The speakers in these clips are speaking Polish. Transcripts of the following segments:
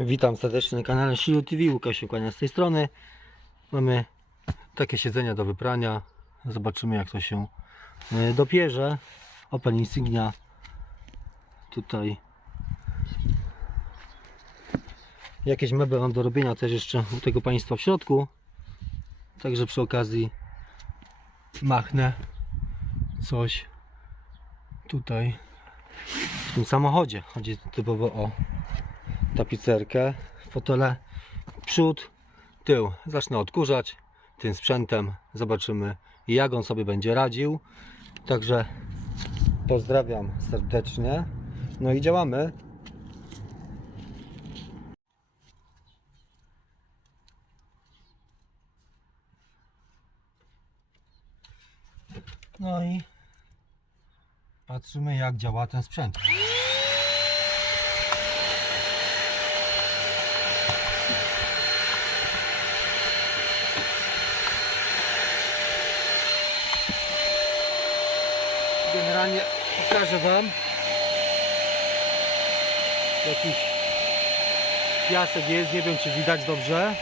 Witam serdecznie na kanale Silu TV, Łukasz się kłania z tej strony. Mamy takie siedzenia do wyprania. Zobaczymy jak to się e, dopierze. Opel Insignia. Tutaj jakieś meble mam do robienia też jeszcze u tego Państwa w środku. Także przy okazji machnę coś tutaj w tym samochodzie. Chodzi typowo o tapicerkę, fotele, przód, tył. Zacznę odkurzać tym sprzętem. Zobaczymy jak on sobie będzie radził. Także pozdrawiam serdecznie. No i działamy. No i patrzymy jak działa ten sprzęt. Generalnie pokażę Wam jakiś piasek jest, nie wiem czy widać dobrze.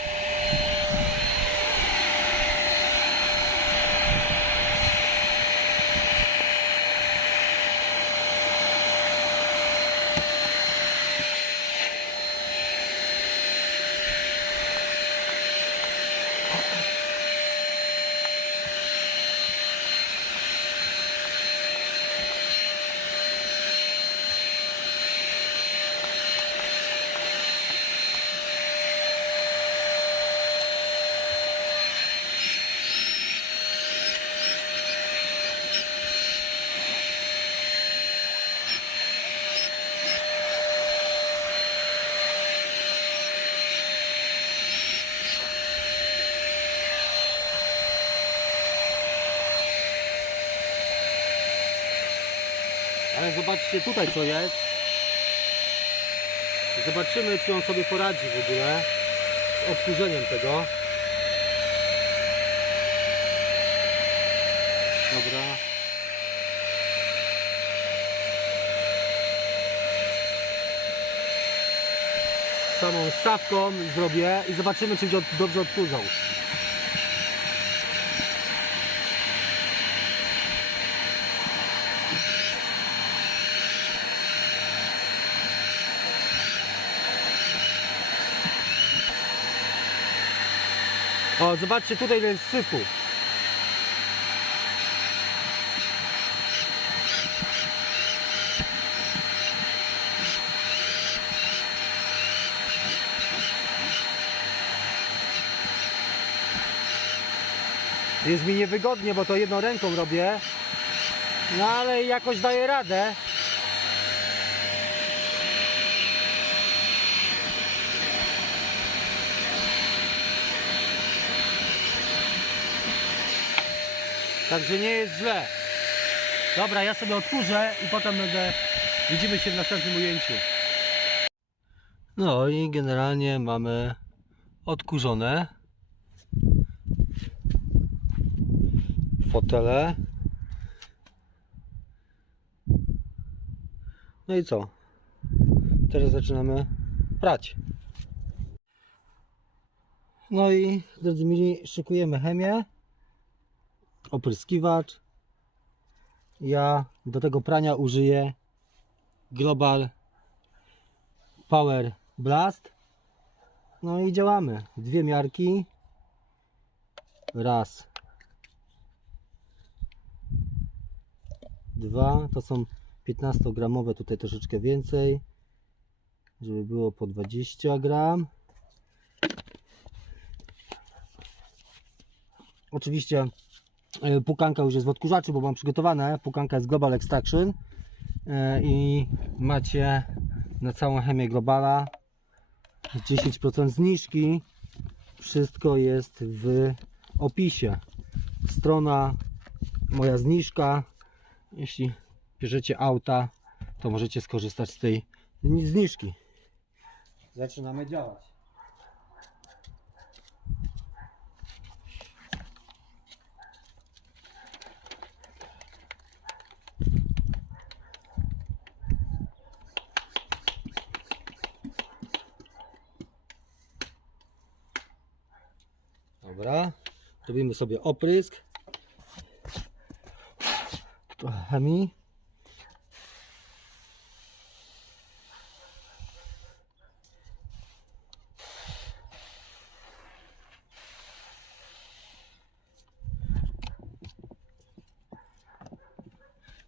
Zobaczcie tutaj co jest. Zobaczymy czy on sobie poradzi w ogóle z odkurzeniem tego. Dobra. Samą stawką zrobię i zobaczymy czy dobrze odkurzał. O, zobaczcie tutaj ile jest syfu. Jest mi niewygodnie, bo to jedną ręką robię. No ale jakoś daję radę. Także nie jest źle. Dobra, ja sobie odkurzę i potem będę. Widzimy się w następnym ujęciu. No i generalnie mamy odkurzone fotele. No i co? Teraz zaczynamy prać. No i drodzy mili, szykujemy chemię opryskiwacz. Ja do tego prania użyję Global Power Blast. No i działamy. Dwie miarki. Raz. Dwa. To są 15 gramowe, tutaj troszeczkę więcej. Żeby było po 20 gram. Oczywiście Pukanka już jest w odkurzaczu, bo mam przygotowane. Pukanka jest Global Extraction E, i macie na całą chemię Globala 10% zniżki. Wszystko jest w opisie. Strona, moja zniżka. Jeśli bierzecie auta, to możecie skorzystać z tej zniżki. Zaczynamy działać. Dobra, robimy sobie oprysk. Trochę chemii.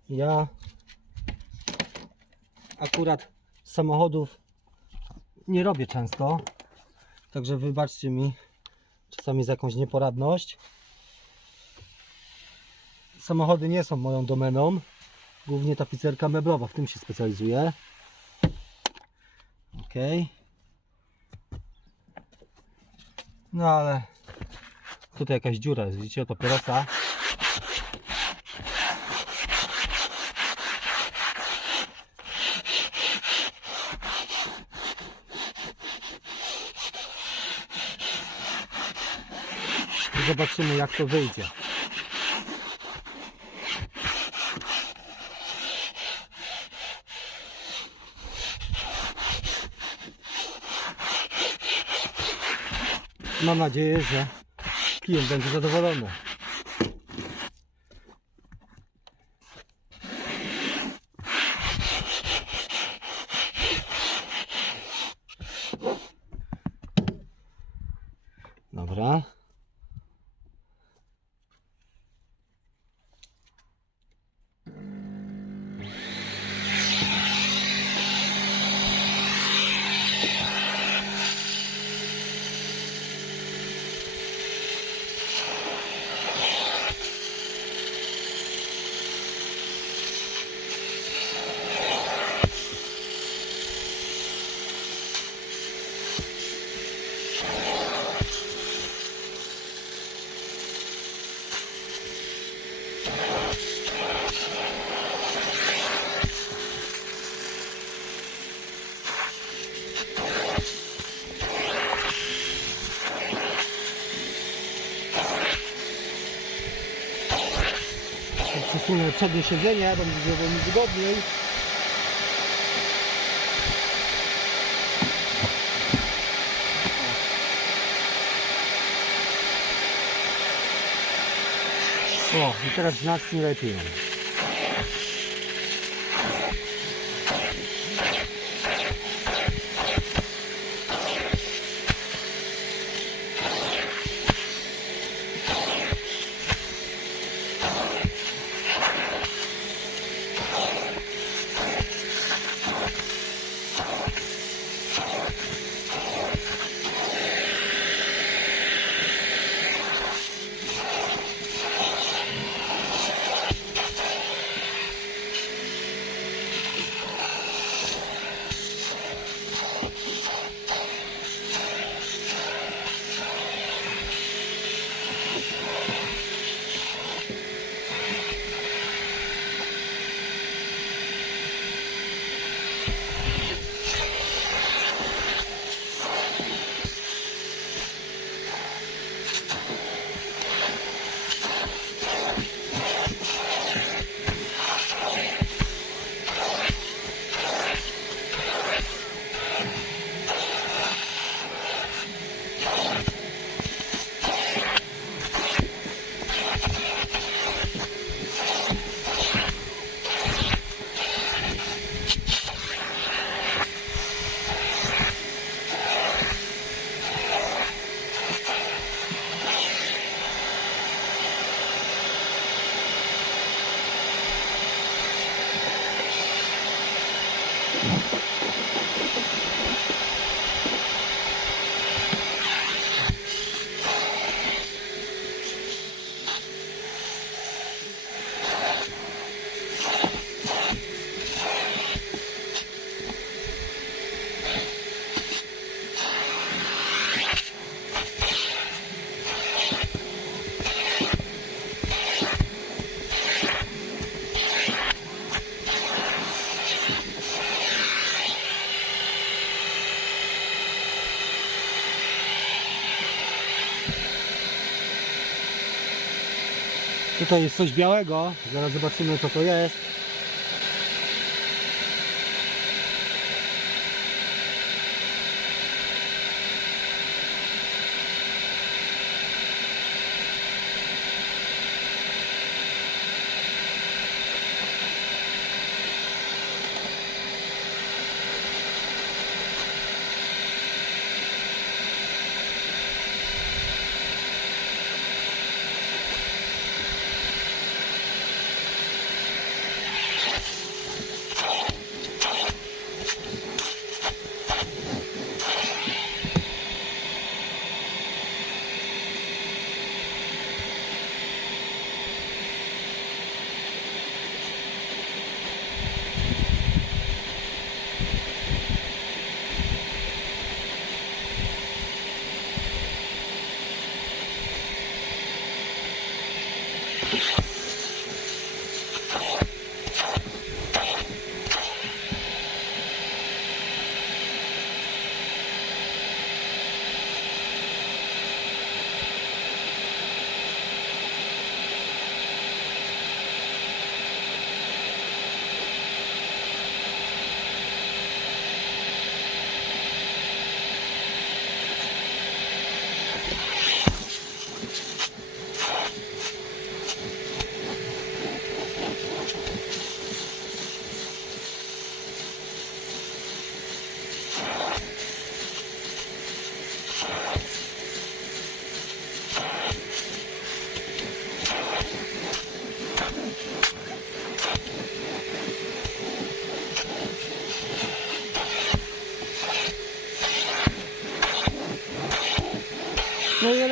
Ja akurat samochodów nie robię często, także wybaczcie mi czasami za jakąś nieporadność. Samochody nie są moją domeną, głównie tapicerka meblowa, w tym się specjalizuję. Ok. No ale tutaj jakaś dziura jest, widzicie, to papierosa. I zobaczymy jak to wyjdzie. Mam nadzieję, że klient będzie zadowolony. Dobra. Przesunę przednie siedzenie, bo będzie mi wygodniej. O, i teraz znacznie lepiej. Tutaj jest coś białego, zaraz zobaczymy co to jest.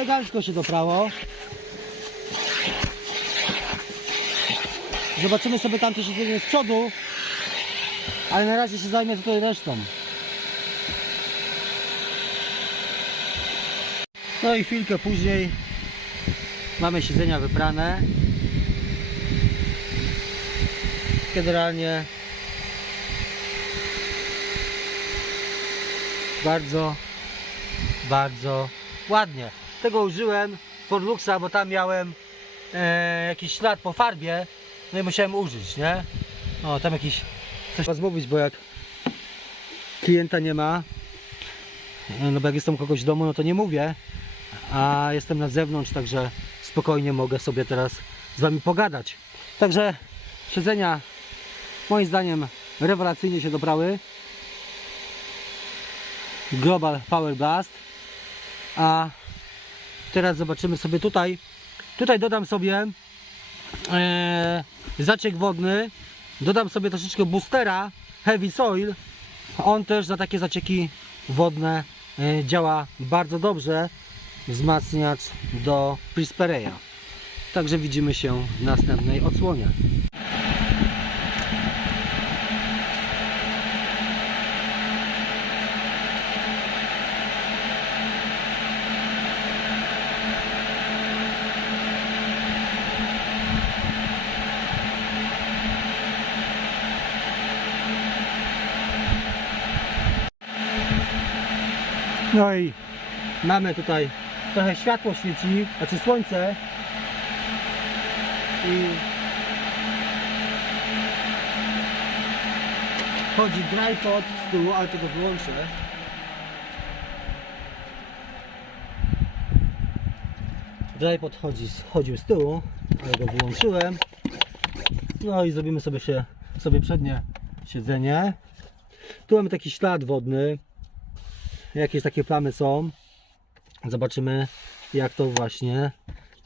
Elegancko się doprało. Zobaczymy sobie tamte siedzenie z przodu. Ale na razie się zajmę tutaj resztą. No i chwilkę później mamy siedzenia wyprane. Generalnie bardzo, bardzo ładnie. Tego użyłem Forluxa, bo tam miałem e, jakiś ślad po farbie, no i musiałem użyć, nie? O, tam jakiś coś was mówić, bo jak klienta nie ma, e, no bo jak jestem kogoś w domu, no to nie mówię, a jestem na zewnątrz, także spokojnie mogę sobie teraz z wami pogadać. Także siedzenia moim zdaniem rewelacyjnie się dobrały. Global Power Blast. A teraz zobaczymy sobie tutaj. Tutaj dodam sobie e, zaciek wodny. Dodam sobie troszeczkę boostera Heavy Soil. On też za takie zacieki wodne e, działa bardzo dobrze. Wzmacniacz do Prispereya. Także widzimy się w następnej odsłonie. No i mamy tutaj trochę światło świeci, znaczy słońce i chodzi drypod z tyłu, ale tego wyłączę. Drypod chodzi, chodził z tyłu, ale go wyłączyłem. No i zrobimy sobie się sobie przednie siedzenie. Tu mamy taki ślad wodny. Jakieś takie plamy są. Zobaczymy jak to właśnie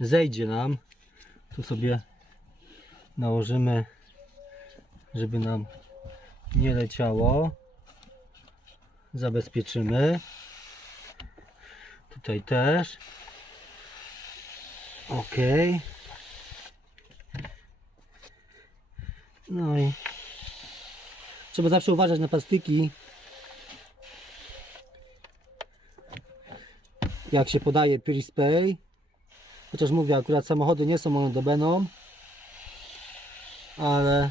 zejdzie nam. Tu sobie nałożymy, żeby nam nie leciało. Zabezpieczymy. Tutaj też. Ok. No i trzeba zawsze uważać na plastiki. Jak się podaje Pirispay. Chociaż mówię, akurat samochody nie są moją dobeną. Ale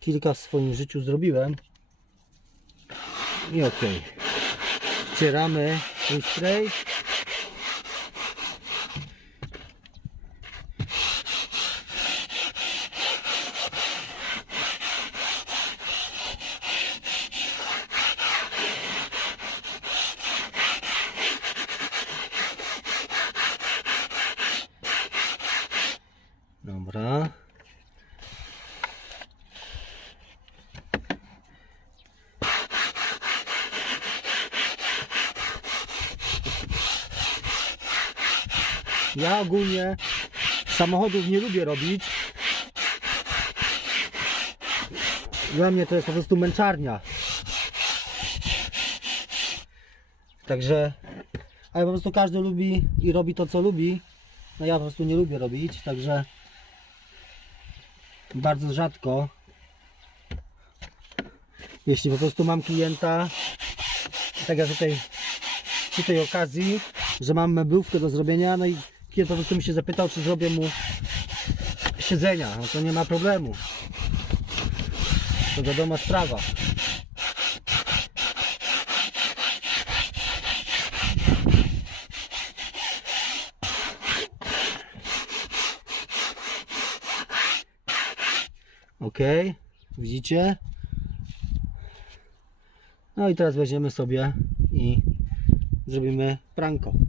kilka w swoim życiu zrobiłem. I ok. Wcieramy ten spray. Dobra. Ja ogólnie samochodów nie lubię robić. Dla mnie to jest po prostu męczarnia. Także, ale po prostu każdy lubi i robi to co lubi. No ja po prostu nie lubię robić, także bardzo rzadko. Jeśli po prostu mam klienta, tak jak tutaj tej okazji, że mam meblówkę do zrobienia, no i klient po prostu mi się zapytał, czy zrobię mu siedzenia, no to nie ma problemu. To wiadoma sprawa. Ok, widzicie? No i teraz weźmiemy sobie i zrobimy pranko.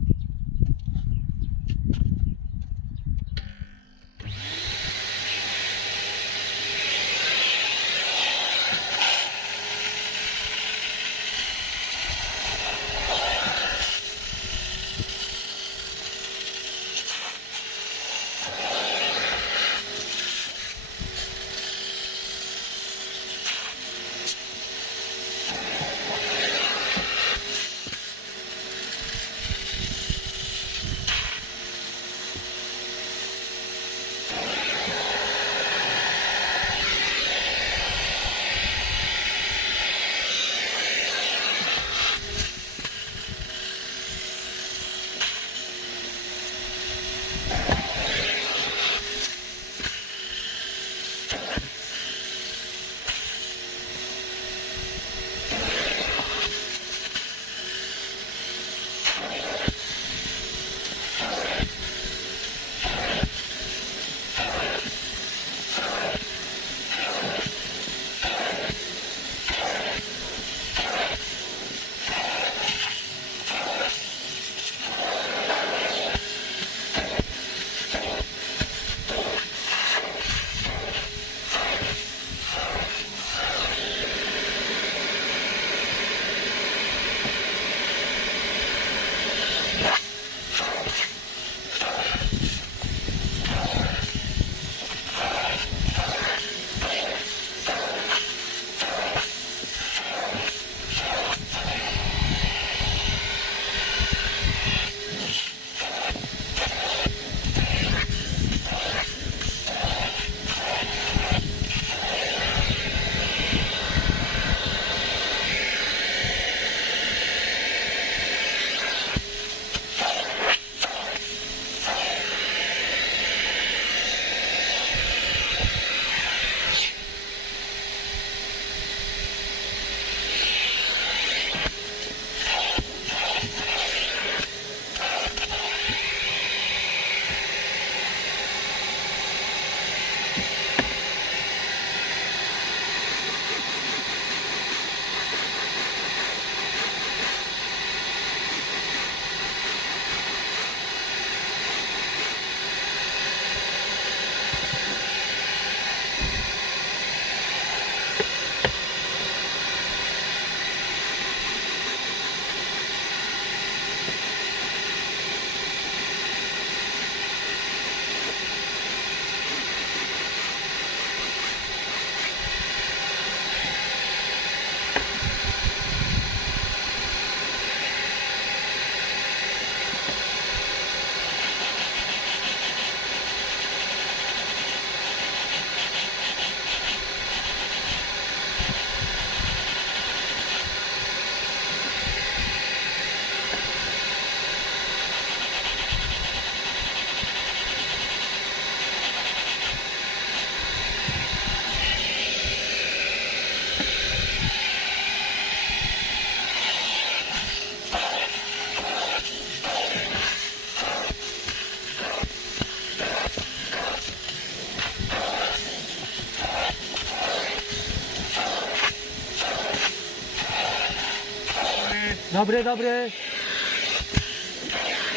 Dobry, dobry.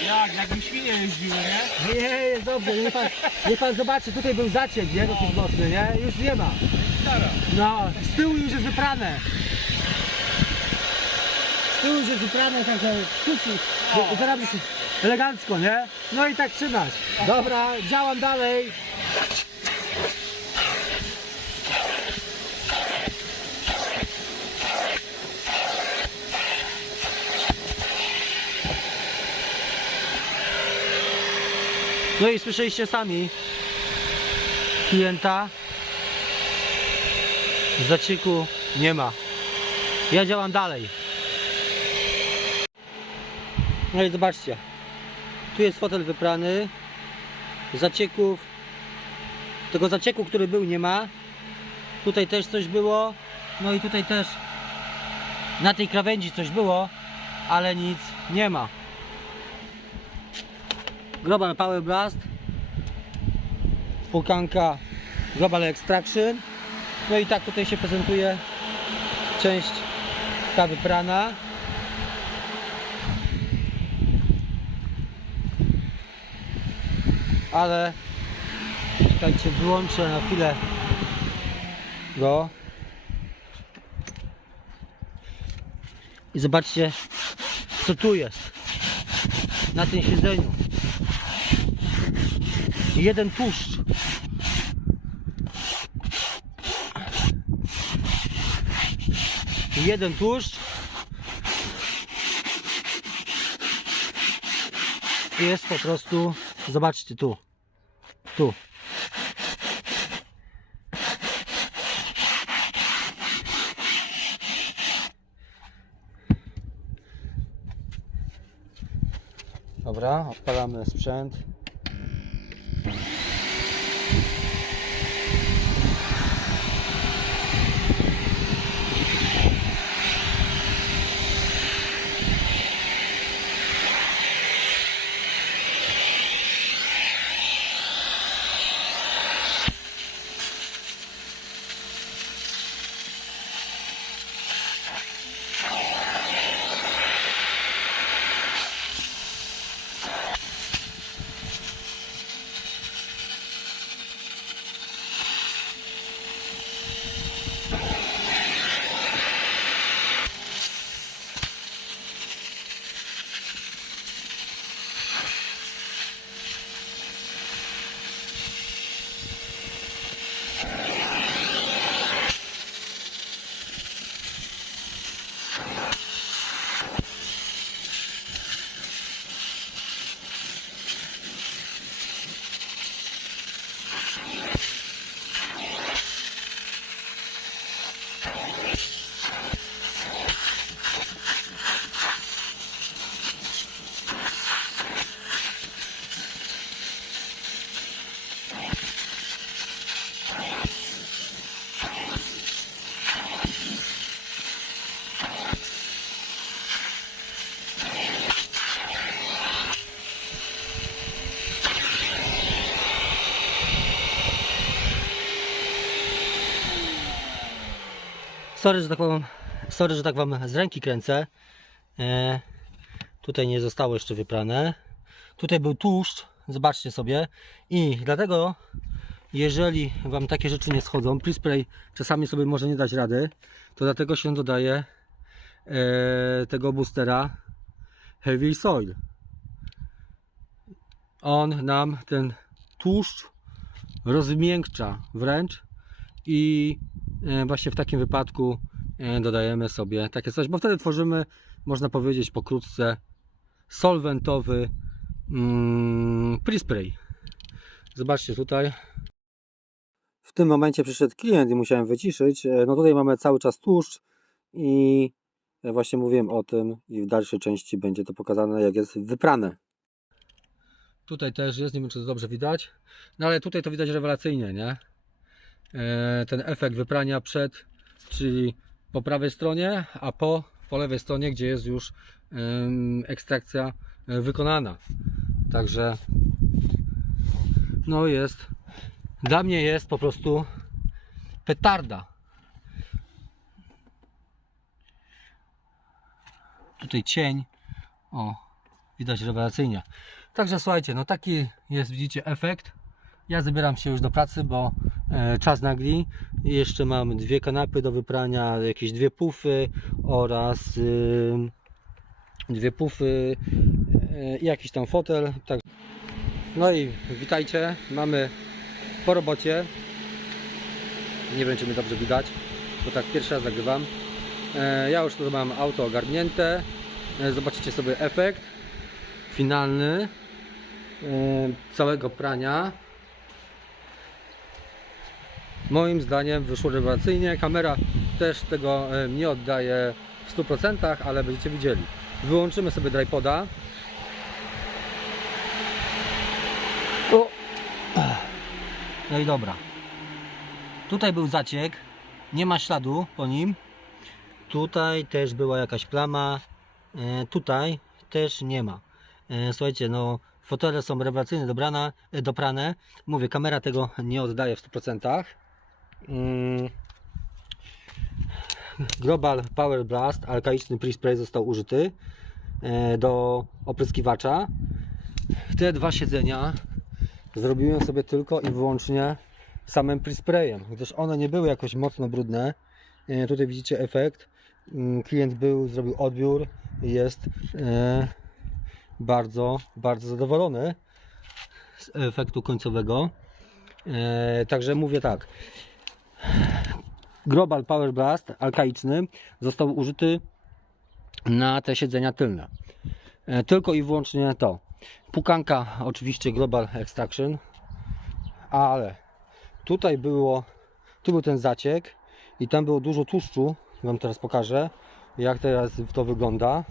Jak, jak świnie jeździły, nie? Nie, jest dobrze. Niech pan, niech pan zobaczy, tutaj był zaciek, nie? Dosyć mocny, nie? Już nie ma. Stara. No, z tyłu już jest wyprane. Z tyłu już jest wyprane, także wszyscy, O. się elegancko, nie? No i tak trzymać. Dobra, działam dalej. No i słyszeliście sami klienta. Zacieku nie ma. Ja działam dalej. No i zobaczcie. Tu jest fotel wyprany. Zacieków. Tego zacieku, który był, nie ma. Tutaj też coś było. No i tutaj też na tej krawędzi coś było, ale nic nie ma. Global Power Blast. Pukanka Global Extraction. No i tak tutaj się prezentuje część ta wyprana. Ale czekajcie, wyłączę na chwilę go. I zobaczcie co tu jest na tym siedzeniu. Jeden tłuszcz. jeden tłuszcz. Jest po prostu zobaczcie tu. Tu. Dobra odpalamy sprzęt Sorry, że tak wam, sorry, że tak wam z ręki kręcę. E, tutaj nie zostało jeszcze wyprane. Tutaj był tłuszcz, zobaczcie sobie. I dlatego, jeżeli wam takie rzeczy nie schodzą, pre-spray czasami sobie może nie dać rady, to dlatego się dodaje e, tego boostera Heavy Soil. On nam ten tłuszcz rozmiękcza wręcz i właśnie w takim wypadku e, dodajemy sobie takie coś, bo wtedy tworzymy, można powiedzieć pokrótce, solwentowy mm, pre-spray. Zobaczcie tutaj. W tym momencie przyszedł klient i musiałem wyciszyć. E, No tutaj mamy cały czas tłuszcz i e, właśnie mówiłem o tym i w dalszej części będzie to pokazane jak jest wyprane. Tutaj też jest, nie wiem czy to dobrze widać, no ale tutaj to widać rewelacyjnie, nie? E, ten efekt wyprania przed, czyli po prawej stronie, a po, po lewej stronie, gdzie jest już ekstrakcja e, wykonana. Także no jest, dla mnie jest po prostu petarda. tutaj cień. O, widać rewelacyjnie. Także słuchajcie, no taki jest, widzicie, efekt. Ja zabieram się już do pracy, bo e, czas nagli. Jeszcze mam dwie kanapy do wyprania, jakieś dwie pufy oraz y, dwie pufy i jakiś tam fotel. Tak. No i witajcie, mamy po robocie. Nie wiem, czy mnie dobrze widać, bo tak pierwszy raz nagrywam. E, ja już tu mam auto ogarnięte. E, zobaczycie sobie efekt finalny całego prania. Moim zdaniem wyszło rewelacyjnie. Kamera też tego e, nie oddaje w 100%, ale będziecie widzieli. Wyłączymy sobie drypoda. O! No i dobra. Tutaj był zaciek, nie ma śladu po nim. Tutaj też była jakaś plama. E, tutaj też nie ma. E, słuchajcie, no fotele są rewelacyjnie dobrane, e, doprane. Mówię, kamera tego nie oddaje w 100%. Mm. Global Power Blast, alkaiczny pre-spray został użyty e, do opryskiwacza. Te dwa siedzenia zrobiłem sobie tylko i wyłącznie samym pre-sprayem, gdyż one nie były jakoś mocno brudne. E, Tutaj widzicie efekt. Mm, Klient był, zrobił odbiór, jest e, bardzo, bardzo zadowolony z efektu końcowego. Także mówię tak. Global Power Blast alkaiczny został użyty na te siedzenia tylne. E, Tylko i wyłącznie to. Pukanka oczywiście Global Extraction, ale tutaj było, tu był ten zaciek i tam było dużo tłuszczu. Wam teraz pokażę, jak teraz to wygląda.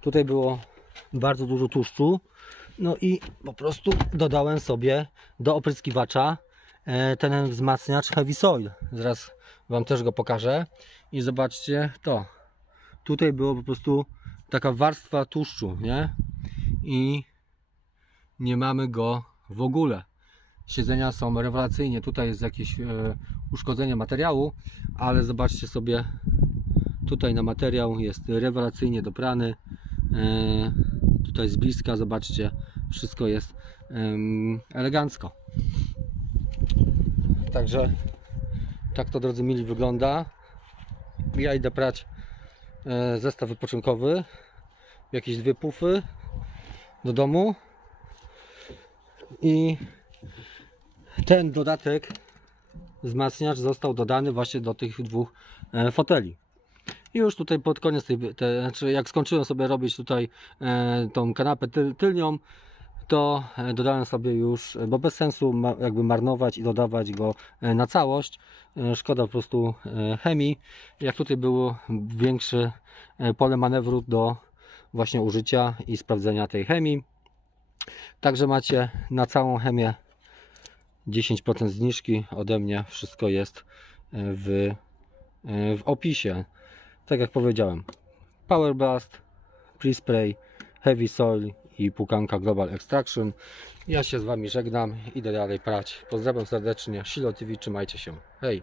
Tutaj było bardzo dużo tłuszczu. No i po prostu dodałem sobie do opryskiwacza e, ten wzmacniacz Heavy Soil. Zaraz Wam też go pokażę. I zobaczcie to. Tutaj było po prostu taka warstwa tłuszczu, nie? I nie mamy go w ogóle. Siedzenia są rewelacyjnie. Tutaj jest jakieś e, uszkodzenie materiału, ale zobaczcie sobie tutaj na materiał jest rewelacyjnie doprany. E, tutaj z bliska zobaczcie, wszystko jest elegancko. Także tak to drodzy mili wygląda. Ja idę prać e, zestaw wypoczynkowy, jakieś dwie pufy do domu i ten dodatek wzmacniacz został dodany właśnie do tych dwóch e, foteli. I już tutaj pod koniec tej, te, znaczy jak skończyłem sobie robić tutaj e, tą kanapę tyl, tylnią, to e, dodałem sobie już, e, bo bez sensu ma, jakby marnować i dodawać go e, na całość. Szkoda po prostu chemii. Jak tutaj było większe pole manewru do właśnie użycia i sprawdzenia tej chemii. Także macie na całą chemię 10% zniżki ode mnie. Wszystko jest w, w opisie. Tak jak powiedziałem, Power Blast, Pre-Spray, Heavy Soil i Pukanka Global Extraction. Ja się z Wami żegnam, idę dalej prać. Pozdrawiam serdecznie, Silo TV, trzymajcie się. Hej!